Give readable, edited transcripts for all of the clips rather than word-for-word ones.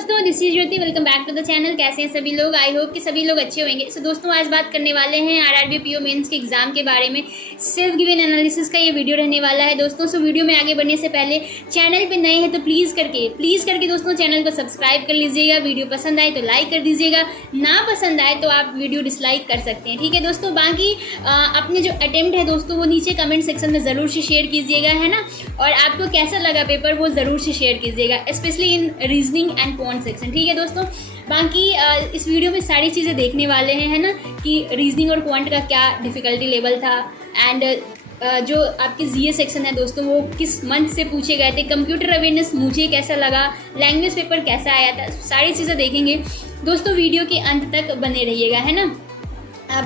दोस्तों, this is Jyoti. Welcome back to the channel. कैसे हैं सभी लोग? आई होप कि सभी लोग अच्छे होंगे। सो दोस्तों, आज बात करने वाले हैं आरआरबी पीओ मेंस के एग्जाम के बारे में। सेल्फ गिवन एनालिसिस का ये वीडियो रहने वाला है दोस्तों। सो वीडियो में आगे बढ़ने से पहले चैनल पे नए हैं तो प्लीज़ करके दोस्तों चैनल को सब्सक्राइब कर लीजिएगा। वीडियो पसंद आए तो लाइक कर दीजिएगा, ना पसंद आए तो आप वीडियो डिसलाइक कर सकते हैं, ठीक है दोस्तों। बाकी अपने जो अटेम्प्ट है दोस्तों वो नीचे कमेंट सेक्शन में ज़रूर से शेयर कीजिएगा, है ना। और आपको कैसा लगा पेपर वो ज़रूर से शेयर कीजिएगा, specially in reasoning and quant section, ठीक है दोस्तों। बाकी इस वीडियो में सारी चीज़ें देखने वाले हैं, है ना, कि रीजनिंग और क्वांट का क्या डिफ़िकल्टी लेवल था, एंड जो आपके जीए सेक्शन है दोस्तों वो किस मंथ से पूछे गए थे, कंप्यूटर अवेयरनेस मुझे कैसा लगा, लैंग्वेज पेपर कैसा आया था, सारी चीज़ें देखेंगे दोस्तों। वीडियो के अंत तक बने रहिएगा, है ना।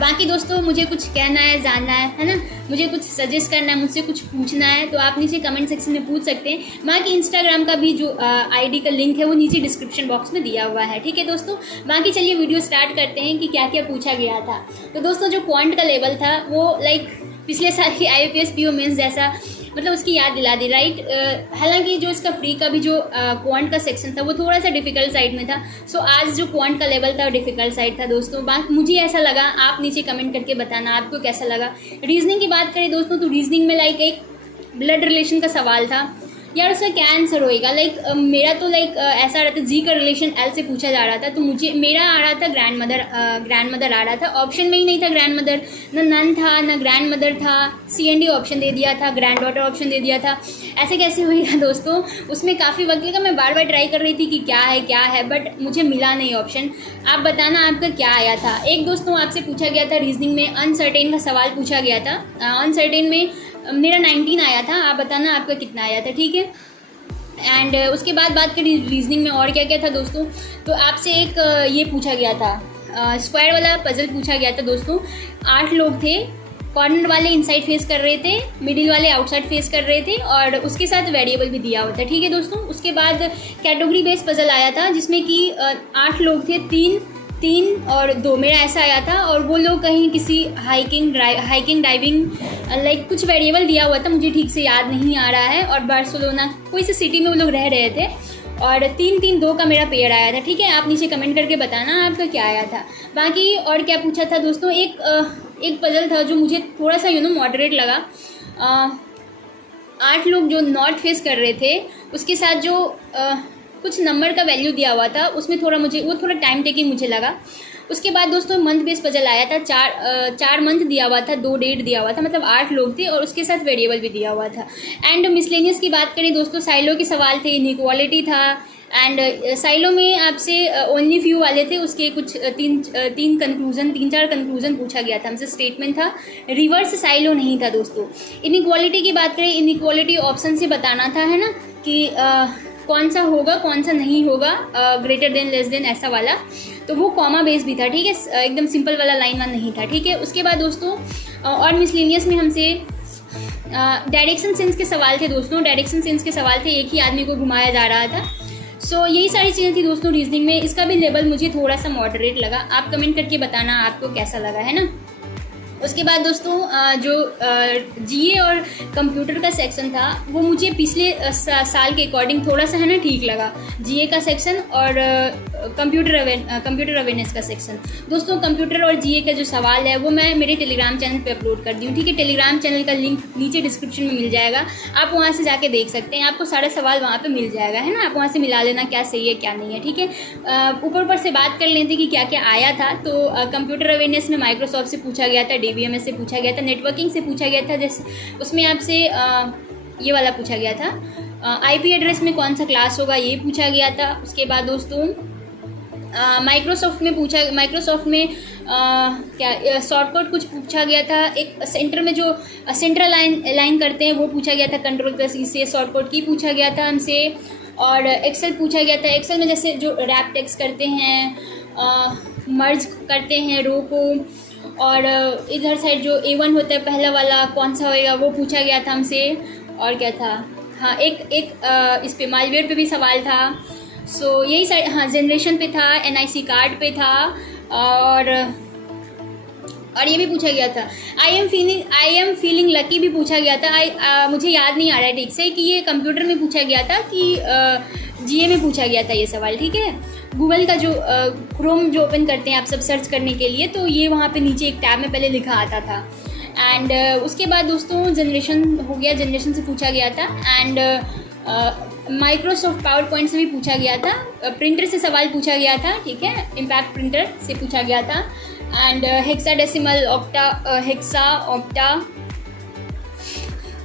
बाकी दोस्तों मुझे कुछ कहना है, जानना है ना, मुझे कुछ सजेस्ट करना है, मुझसे कुछ पूछना है तो आप नीचे कमेंट सेक्शन में पूछ सकते हैं। बाकी इंस्टाग्राम का भी जो आईडी का लिंक है वो नीचे डिस्क्रिप्शन बॉक्स में दिया हुआ है, ठीक है दोस्तों। बाकी चलिए वीडियो स्टार्ट करते हैं कि क्या क्या पूछा गया था। तो दोस्तों जो क्वांट का लेवल था वो लाइक पिछले साल की IAPS PO मेंस जैसा, मतलब उसकी याद दिला दी, राइट। हालांकि जो इसका प्री का भी जो क्वांट का सेक्शन था वो थोड़ा सा डिफिकल्ट साइड में था। सो आज जो क्वांट का लेवल था वो डिफिकल्ट साइड था दोस्तों। बाकी मुझे ऐसा लगा, आप नीचे कमेंट करके बताना आपको कैसा लगा। रीजनिंग की बात करें दोस्तों तो रीजनिंग में लाइक एक ब्लड रिलेशन का सवाल था यार, उसका क्या आंसर होएगा। लाइक मेरा तो लाइक ऐसा आ रहा था जी का रिलेशन एल से पूछा जा रहा था, तो मुझे मेरा आ रहा था ग्रैंड मदर आ रहा था। ऑप्शन में ही नहीं था ग्रैंड मदर, न नन था न ग्रैंड मदर था, CND ऑप्शन दे दिया था, ग्रैंड डॉटर ऑप्शन दे दिया था। ऐसे कैसे होएगा दोस्तों, उसमें काफ़ी वक्त लगा। मैं बार बार ट्राई कर रही थी कि क्या है, बट मुझे मिला नहीं ऑप्शन। आप बताना आपका क्या आया था। एक दोस्तों आपसे पूछा गया था रीजनिंग में अनसर्टेन का सवाल पूछा गया था। अनसर्टेन में मेरा 19 आया था, आप बताना आपका कितना आया था, ठीक है। एंड उसके बाद बात करें रीजनिंग में और क्या क्या था दोस्तों, तो आपसे एक ये पूछा गया था, स्क्वायर वाला पजल पूछा गया था दोस्तों। 8 लोग थे, कॉर्नर वाले इनसाइड फेस कर रहे थे, मिडिल वाले आउटसाइड फेस कर रहे थे, और उसके साथ वेरिएबल भी दिया हुआ था, ठीक है दोस्तों। उसके बाद कैटेगरी बेस्ड पजल आया था जिसमें कि 8 लोग थे, 3 और 2 मेरा ऐसा आया था। और वो लोग कहीं किसी हाइकिंग डाइविंग लाइक कुछ वेरिएबल दिया हुआ था, मुझे ठीक से याद नहीं आ रहा है। और बार्सिलोना कोई सी सिटी में वो लोग रह रहे थे, और 3-3-2 का मेरा पेयर आया था, ठीक है। आप नीचे कमेंट करके बताना आपका क्या आया था। बाकी और क्या पूछा था दोस्तों, एक पजल था जो मुझे थोड़ा सा मॉडरेट लगा। 8 लोग जो नॉर्थ फेस कर रहे थे, उसके साथ जो कुछ नंबर का वैल्यू दिया हुआ था उसमें थोड़ा टाइम टेकिंग मुझे लगा। उसके बाद दोस्तों मंथ बेस पजल आया था। 4 मंथ दिया हुआ था, 2 डेट दिया हुआ था, मतलब 8 लोग थे और उसके साथ वेरिएबल भी दिया हुआ था। एंड मिसलेनियस की बात करें दोस्तों, साइलो के सवाल थे, इनइक्वालिटी था। एंड साइलो में आपसे ओनली फ्यू वाले थे, उसके कुछ 3-4 कंक्लूजन पूछा गया था हमसे, स्टेटमेंट था, रिवर्स साइलो नहीं था दोस्तों। इनइक्वालिटी की बात करें, इनइक्वालिटी ऑप्शन से बताना था, है ना, कि कौन सा होगा कौन सा नहीं होगा, ग्रेटर देन लेस देन ऐसा वाला। तो वो कॉमा बेस भी था, ठीक है, एकदम सिंपल वाला लाइन वन नहीं था, ठीक है। उसके बाद दोस्तों और मिसलेनियस में हमसे डायरेक्शन सेंस के सवाल थे दोस्तों। डायरेक्शन सेंस के सवाल थे, एक ही आदमी को घुमाया जा रहा था। सो यही सारी चीज़ें थी दोस्तों रीजनिंग में। इसका भी लेवल मुझे थोड़ा सा मॉडरेट लगा। आप कमेंट करके बताना आपको कैसा लगा, है ना। उसके बाद दोस्तों जो GA और कंप्यूटर का सेक्शन था वो मुझे पिछले साल के अकॉर्डिंग थोड़ा सा, है ना, ठीक लगा। GA का सेक्शन और कंप्यूटर अवेयरनेस का सेक्शन दोस्तों। कंप्यूटर और GA का जो सवाल है वो मैं मेरे टेलीग्राम चैनल पे अपलोड कर दी हूँ, ठीक है। टेलीग्राम चैनल का लिंक नीचे डिस्क्रिप्शन में मिल जाएगा, आप वहाँ से जाके देख सकते हैं। आपको सारा सवाल वहाँ पे मिल जाएगा, है ना। आप वहाँ से मिला लेना क्या सही है क्या नहीं है, ठीक है। ऊपर से बात कर लेते कि क्या क्या आया था। तो कंप्यूटर अवेयरनेस में माइक्रोसॉफ्ट से पूछा गया था, DBMS से पूछा गया था, नेटवर्किंग से पूछा गया था, जैसे उसमें आपसे ये वाला पूछा गया था, IP एड्रेस में कौन सा क्लास होगा ये पूछा गया था। उसके बाद दोस्तों माइक्रोसॉफ्ट में क्या शॉर्टकट कुछ पूछा गया था। एक सेंटर में जो सेंट्रल लाइन करते हैं वो पूछा गया था, Ctrl+E से शॉर्टकट की पूछा गया था हमसे। और एक्सेल पूछा गया था, एक्सेल में जैसे जो रैप टेक्स्ट करते हैं, मर्ज करते हैं रो को, और इधर साइड जो A1 होता है पहला वाला कौन सा होएगा वो पूछा गया था हमसे। और क्या था, हाँ एक इस पे मालवेयर पे भी सवाल था। सो यही साइड, हाँ जनरेशन पे था, NIC कार्ड पे था, और ये भी पूछा गया था, आई एम फीलिंग लकी भी पूछा गया था। मुझे याद नहीं आ रहा है ठीक से कि ये कंप्यूटर में पूछा गया था कि जीए में पूछा गया था ये सवाल, ठीक है। गूगल का जो क्रोम जो ओपन करते हैं आप सब सर्च करने के लिए, तो ये वहाँ पे नीचे एक टैब में पहले लिखा आता था। एंड उसके बाद दोस्तों जनरेशन हो गया, जनरेशन से पूछा गया था। एंड माइक्रोसॉफ्ट पावर पॉइंट से भी पूछा गया था, प्रिंटर से सवाल पूछा गया था, ठीक है, इम्पैक्ट प्रिंटर से पूछा गया था। And hexadecimal, octa, hexa, octa,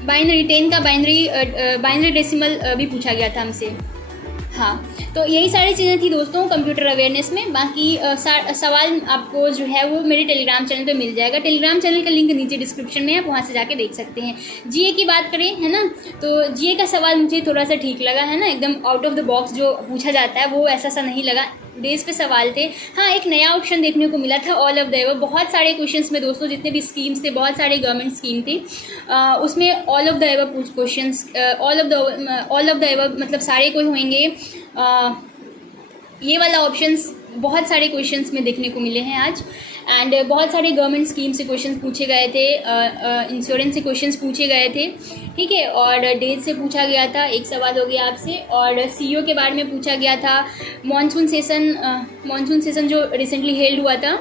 binary 10 का बाइनरी डेसिमल भी पूछा गया था हमसे। हाँ, तो यही सारी चीज़ें थी दोस्तों कंप्यूटर अवेयरनेस में। बाकी सवाल आपको जो है वो मेरे टेलीग्राम चैनल पे मिल जाएगा। टेलीग्राम चैनल का लिंक नीचे डिस्क्रिप्शन में है, आप वहाँ से जाके देख सकते हैं। जीए की बात करें, है ना, तो जीए का सवाल मुझे थोड़ा सा ठीक लगा, है ना, एकदम आउट ऑफ द बॉक्स जो पूछा जाता है वो ऐसा सा नहीं लगा। डेज पे सवाल थे। हाँ, एक नया ऑप्शन देखने को मिला था, ऑल ऑफ द एबव। बहुत सारे क्वेश्चंस में दोस्तों जितने भी स्कीम्स थे, बहुत सारे गवर्नमेंट स्कीम थी, उसमें all of the above questions, all of the above मतलब सारे कोई होंगे, ये वाला ऑप्शंस बहुत सारे क्वेश्चंस में देखने को मिले हैं आज। एंड बहुत सारे गवर्नमेंट स्कीम से क्वेश्चंस पूछे गए थे, इंश्योरेंस से क्वेश्चंस पूछे गए थे, ठीक है, और डेज से पूछा गया था, एक सवाल हो गया आपसे, और सीईओ के बारे में पूछा गया था। मॉनसून सेशन जो रिसेंटली हेल्ड हुआ था,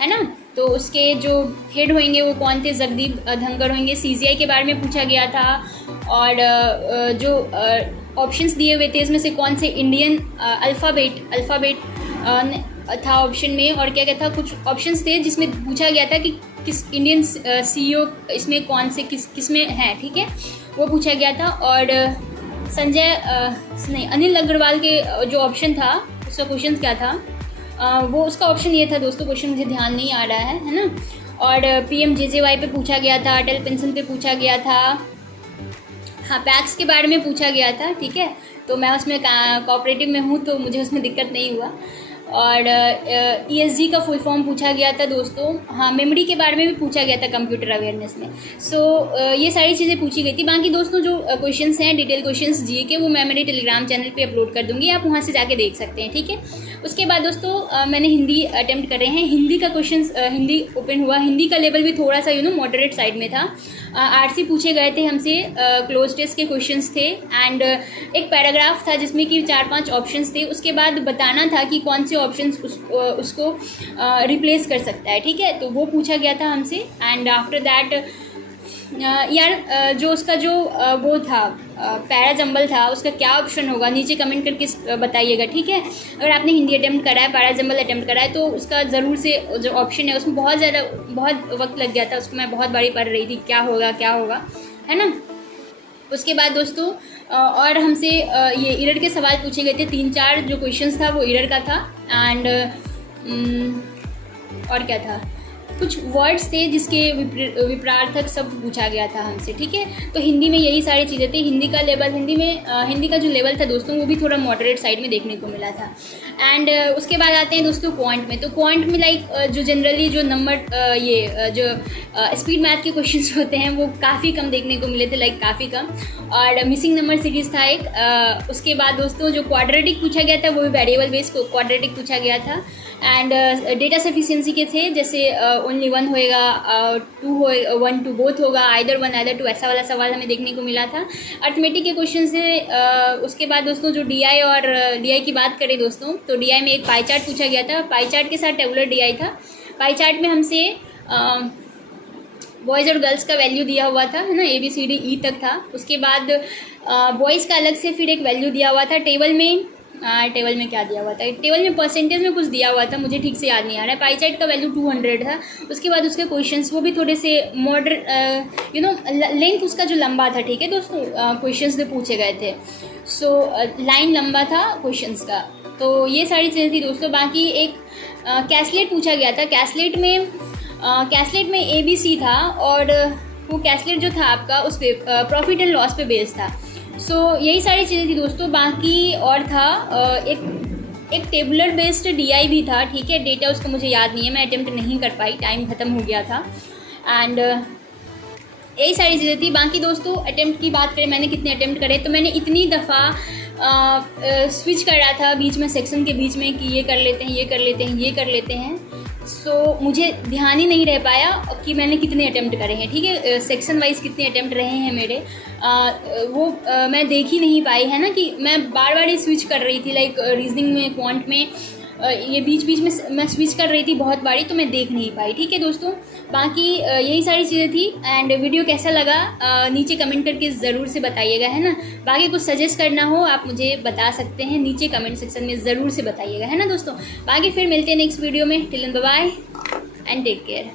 है ना, तो उसके जो हेड होंगे वो कौन थे, जगदीप धनखड़ होंगे। सीजीआई के बारे में पूछा गया था, और जो ऑप्शंस दिए हुए थे इसमें से कौन से इंडियन अल्फ़ाबेट था ऑप्शन में, और क्या क्या था, कुछ ऑप्शंस थे जिसमें पूछा गया था कि किस इंडियन सीईओ इसमें कौन से किस में है, ठीक है, वो पूछा गया था। और अनिल अग्रवाल के जो ऑप्शन था उसका क्वेश्चन क्या था, वो उसका ऑप्शन ये था दोस्तों, क्वेश्चन मुझे ध्यान नहीं आ रहा है ना। और PMJJY पे पूछा गया था, अटल पेंशन पे पूछा गया था, हाँ, पैक्स के बारे में पूछा गया था, ठीक है, तो मैं उसमें कोऑपरेटिव में हूँ तो मुझे उसमें दिक्कत नहीं हुआ। और ESG का फुल फॉर्म पूछा गया था दोस्तों। हाँ, मेमोरी के बारे में भी पूछा गया था कंप्यूटर अवेयरनेस में। ये सारी चीज़ें पूछी गई थी। बाकी दोस्तों जो क्वेश्चंस हैं, डिटेल क्वेश्चंस जीए के, वो मैं मेरे टेलीग्राम चैनल पे अपलोड कर दूँगी, आप वहाँ से जाके देख सकते हैं, ठीक है। उसके बाद दोस्तों मैंने हिंदी अटैम्प्ट कर रहे हैं। हिंदी का क्वेश्चन, हिंदी ओपन हुआ। हिंदी का लेवल भी थोड़ा सा मॉडरेट साइड में था। आरसी पूछे गए थे हमसे, क्लोज टेस्ट के क्वेश्चंस थे। एंड एक पैराग्राफ था जिसमें कि 4-5 ऑप्शंस थे, उसके बाद बताना था कि कौन से ऑप्शंस उसको रिप्लेस कर सकता है, ठीक है, तो वो पूछा गया था हमसे। एंड आफ्टर दैट जो उसका जो वो था पैरा जंबल था, उसका क्या ऑप्शन होगा नीचे कमेंट करके बताइएगा, ठीक है। अगर आपने हिंदी अटैम्प्ट करा है, पैरा जंबल अटैम्प्ट करा है, तो उसका ज़रूर से जो ऑप्शन है उसमें बहुत वक्त लग गया था, उसको मैं बहुत बारी पढ़ रही थी, क्या होगा, है ना। उसके बाद दोस्तों और हमसे ये इरर के सवाल पूछे गए थे। 3-4 जो क्वेश्चंस था वो इरर का था। एंड और क्या था, कुछ वर्ड्स थे जिसके विपरार्थक शब्द पूछा गया था हमसे, ठीक है। तो हिंदी में यही सारी चीज़ें थी। हिंदी का जो लेवल था दोस्तों वो भी थोड़ा मॉडरेट साइड में देखने को मिला था। एंड उसके बाद आते हैं दोस्तों क्वांट में। तो क्वांट में जो जनरली जो नंबर जो स्पीड मैथ के क्वेश्चंस होते हैं वो काफ़ी कम देखने को मिले थे, काफ़ी कम। और मिसिंग नंबर सीरीज़ था एक। उसके बाद दोस्तों जो क्वाड्रेटिक पूछा गया था वो भी वेरिएबल बेस्ड क्वाड्रेटिक पूछा गया था। एंड डेटा सफिशिएंसी के थे, जैसे ओनली 1 होएगा, 1 to बोथ होगा, आइदर 1 आइदर 2, ऐसा वाला सवाल हमें देखने को मिला था। अर्थमेटिक के क्वेश्चन से उसके बाद दोस्तों जो DI और DI की बात करें दोस्तों, तो DI में एक पाई चार्ट पूछा गया था। पाई चार्ट के साथ टेबुलर DI था। पाई चार्ट में हमसे बॉयज़ और गर्ल्स का वैल्यू दिया हुआ था, है ना, ABCDE तक था। उसके बाद बॉयज़ का अलग से फिर एक वैल्यू दिया हुआ था। टेबल में क्या दिया हुआ था, टेबल में परसेंटेज में कुछ दिया हुआ था, मुझे ठीक से याद नहीं आ रहा है। पाई चार्ट का वैल्यू 200 था। उसके बाद उसके क्वेश्चंस वो भी थोड़े से लेंथ उसका जो लंबा था, ठीक है दोस्तों, क्वेश्चंस जो पूछे गए थे, लाइन लंबा था क्वेश्चंस का। तो ये सारी चीज़ें थी दोस्तों। बाकी एक कैसलेट पूछा गया था। कैसलेट में ABC था, और वो कैसलेट जो था आपका उस पर प्रॉफिट एंड लॉस पे बेस्ड था। यही सारी चीज़ें थी दोस्तों। बाकी और था एक टेबुलर बेस्ड DI भी था, ठीक है, डेटा उसका मुझे याद नहीं है, मैं अटेम्प्ट नहीं कर पाई, टाइम ख़त्म हो गया था। एंड यही सारी चीज़ें थी। बाकी दोस्तों अटेम्प्ट की बात करें, मैंने कितने अटेम्प्ट करे, तो मैंने इतनी दफ़ा स्विच कर रहा था बीच में, सेक्शन के बीच में, कि ये कर लेते हैं, सो मुझे ध्यान ही नहीं रह पाया कि मैंने कितने अटैम्प्ट करे हैं, ठीक है, सेक्शन वाइज कितने अटैम्प्ट रहे हैं मेरे, मैं देख ही नहीं पाई, है ना, कि मैं बार बार ये स्विच कर रही थी, लाइक रीजनिंग में, क्वांट में, ये बीच बीच में मैं स्विच कर रही थी बहुत बारी, तो मैं देख नहीं पाई, ठीक है दोस्तों। बाकी यही सारी चीज़ें थी। एंड वीडियो कैसा लगा नीचे कमेंट करके ज़रूर से बताइएगा, है ना। बाकी कुछ सजेस्ट करना हो आप मुझे बता सकते हैं, नीचे कमेंट सेक्शन में ज़रूर से बताइएगा, है ना दोस्तों। बाकी फिर मिलते हैं नेक्स्ट वीडियो में। Till then bye bye and take care.